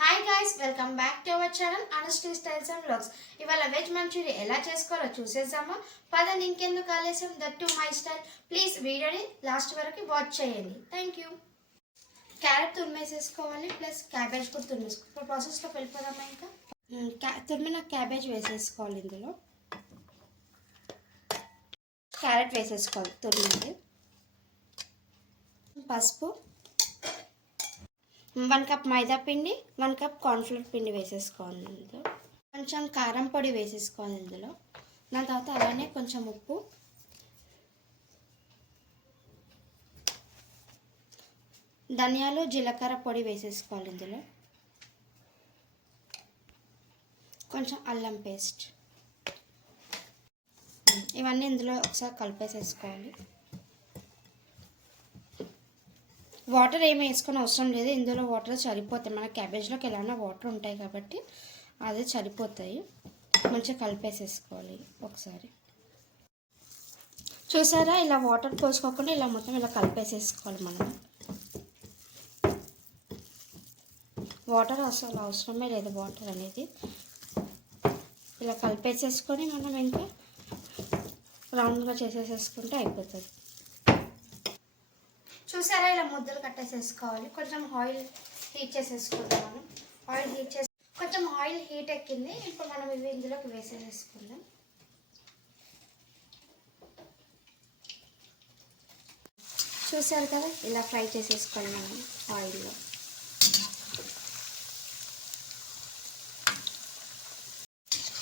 Hi guys, welcome back to our channel అనస్టీ styles and vlogs. ఇవాళ veg manchuria ఎలా చేసుకోవాలో చూసేద్దామా? పదండి ఇంకెందుకు ఆలస్యం, that to my style. Please వీడియోని లాస్ట్ వరకు వాచ్ చేయండి. Thank you. క్యారెట్ తురిమేసేసుకోవాలి, ప్లస్ క్యాబేజ్ కూడా తురిమేసుకోవాలి. ఇప్పుడు ప్రాసెస్లోకి వెళ్ళిపోదామా? ఇంకా తురిమిన క్యాబేజ్ వేసేసుకోవాలి. ఇందులో క్యారెట్ వేసేసుకోవాలి తురిమింది. పసుపు, 1 కప్ మైదా పిండి, 1 కప్ కార్న్ఫ్లోర్ పిండి వేసేసుకోవాలి. ఇందులో కొంచెం కారం పొడి వేసేసుకోవాలి. ఇందులో దాని తర్వాత అలానే కొంచెం ఉప్పు, ధనియాలు జీలకర్ర పొడి వేసేసుకోవాలి. ఇందులో కొంచెం అల్లం పేస్ట్, ఇవన్నీ ఇందులో ఒకసారి కలిపేసేసుకోవాలి. వాటర్ ఏమి వేసుకొని అవసరం లేదు, ఇందులో వాటర్ సరిపోతాయి. మన క్యాబేజ్లోకి ఎలానో వాటర్ ఉంటాయి కాబట్టి అదే సరిపోతాయి. మంచిగా కలిపేసేసుకోవాలి ఒకసారి. చూసారా, ఇలా వాటర్ పోసుకోకుండా ఇలా మొత్తం ఇలా కలిపేసేసుకోవాలి. మనం వాటర్ అసలు అవసరమే లేదు, వాటర్ అనేది ఇలా కలిపేసేసుకొని మనం ఇంకా రౌండ్గా చేసేసేసుకుంటే అయిపోతుంది. చూసారా, ఇలా ముద్దలు కట్టేసేసుకోవాలి. కొంచెం ఆయిల్ హీట్ చేసేసుకుంటాము. కొంచెం ఆయిల్ హీట్ ఎక్కింది. ఇప్పుడు మనం ఇవి ఇందులోకి వేసేసేసుకుందాం. చూసారు కదా, ఇలా ఫ్రై చేసేసుకోవాలి మనం ఆయిల్లో.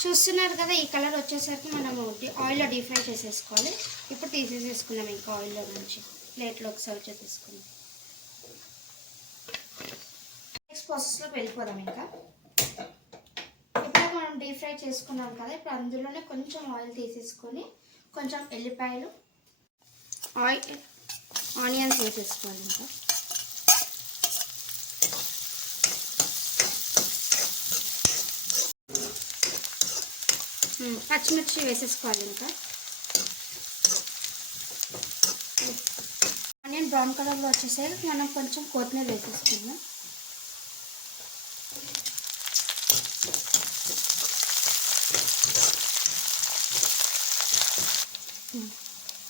చూస్తున్నారు కదా, ఈ కలర్ వచ్చేసరికి మనము ఆయిల్లో డీప్ ఫ్రై చేసేసుకోవాలి. ఇప్పుడు తీసేసేసుకుందాం ఇంకా ఆయిల్లో నుంచి ప్లేట్లోకి సర్వ్ చేసేసుకుందాం. నెక్స్ట్ ప్రాసెస్లోకి వెళ్ళిపోదాం. ఇంకా ఇప్పుడు మనం డీప్ ఫ్రై చేసుకున్నాం కదా, ఇప్పుడు అందులోనే కొంచెం ఆయిల్ తీసేసుకొని కొంచెం ఎల్లిపాయలు, ఆనియన్స్ వేసేసుకోవాలి. ఇంకా పచ్చిమిర్చి వేసేసుకోవాలి. ఇంకా ఆనియన్ బ్రౌన్ కలర్లో వచ్చేసరికి మనం కొంచెం కొత్తిమీర వేసేసుకుందాం.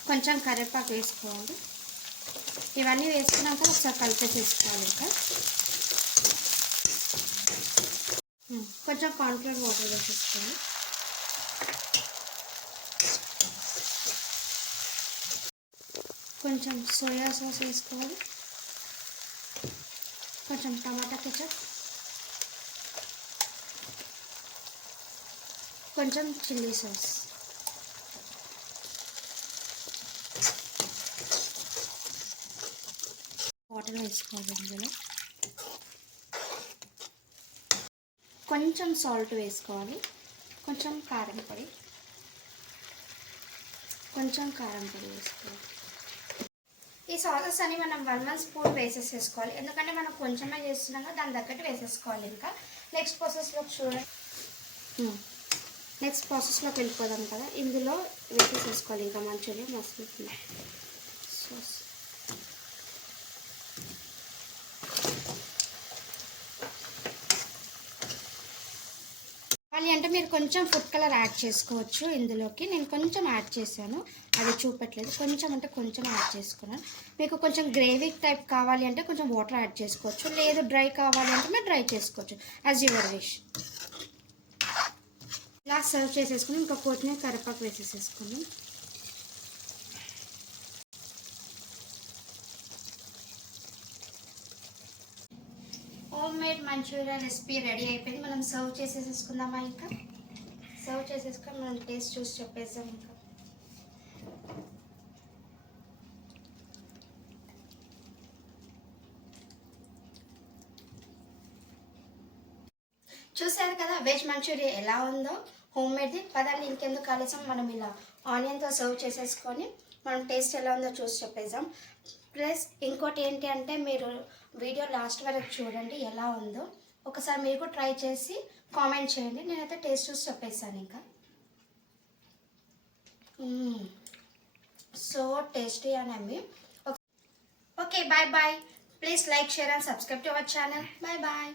కొంచెం కరివేపాకు వేసుకోవాలి. ఇవన్నీ వేసుకున్నాక ఒకసారి కలిపేసేసుకోవాలి. ఇంకా కొంచెం కార్న్ఫ్లోర్ వాటర్ వేసేసుకోవాలి. కొంచెం సోయా సాస్ వేసుకోవాలి. కొంచెం టమాటా కెచప్, కొంచెం చిల్లీ సాస్, వాటర్ వేసుకోవాలి. ఇందులో కొంచెం సాల్ట్ వేసుకోవాలి. కొంచెం కారం పొడి వేసుకోవాలి. ఈ సాసెస్ అని మనం 1 స్పూన్ వేసేసుకోవాలి, ఎందుకంటే మనం కొంచెమే చేస్తున్నాం, దాని తగ్గట్టు వేసేసుకోవాలి. ఇంకా నెక్స్ట్ ప్రాసెస్లోకి వెళ్ళిపోదాం కదా, ఇందులో వేసేసుకోవాలి. ఇంకా మంచూరియా మసాలా సాస్, అంటే మీరు కొంచెం ఫుడ్ కలర్ యాడ్ చేసుకోవచ్చు ఇందులోకి. నేను కొంచెం యాడ్ చేశాను, అది చూపెట్టలేదు. కొంచెం అంటే కొంచెం యాడ్ చేసుకున్నాను. మీకు కొంచెం గ్రేవీ టైప్ కావాలి అంటే కొంచెం వాటర్ యాడ్ చేసుకోవచ్చు, లేదు డ్రై కావాలి అంటే మీరు డ్రై చేసుకోవచ్చు, యాజ్ యువర్ విష్. ఇలా సర్వ్ చేసేసుకుని ఇంకా కొత్తిమీర కరివేపాకు వేసేసేసుకుని home made manchuria recipe ready అయిపోయింది. మనం సర్వ్ చేసేసుకుందామా? ఇంకా సర్వ్ చేసేసుకొని మనం టేస్ట్ చూసి చెప్పేద్దాం. ఇంకా చూసారు కదా వెజ్ మంచూరియా ఎలా ఉందో, హోమ్ మేడ్ది. పదండి ఇంకెందుకు ఆలస్యం, మనం ఇలా ఆనియన్తో సర్వ్ చేసేసుకొని మనం టేస్ట్ ఎలా ఉందో చూసి చెప్పేద్దాం. ప్లస్ ఇంకోటి ఏంటి అంటే, మీరు వీడియో లాస్ట్ వరకు చూడండి ఎలా ఉందో. ఒకసారి మీరు కూడా ట్రై చేసి కామెంట్ చేయండి. నేనైతే టేస్ట్ చూసి చెప్పేస్తాను. ఇంకా సో టేస్టీ అని. Okay, bye bye. Please like, share and subscribe to our channel. Bye bye.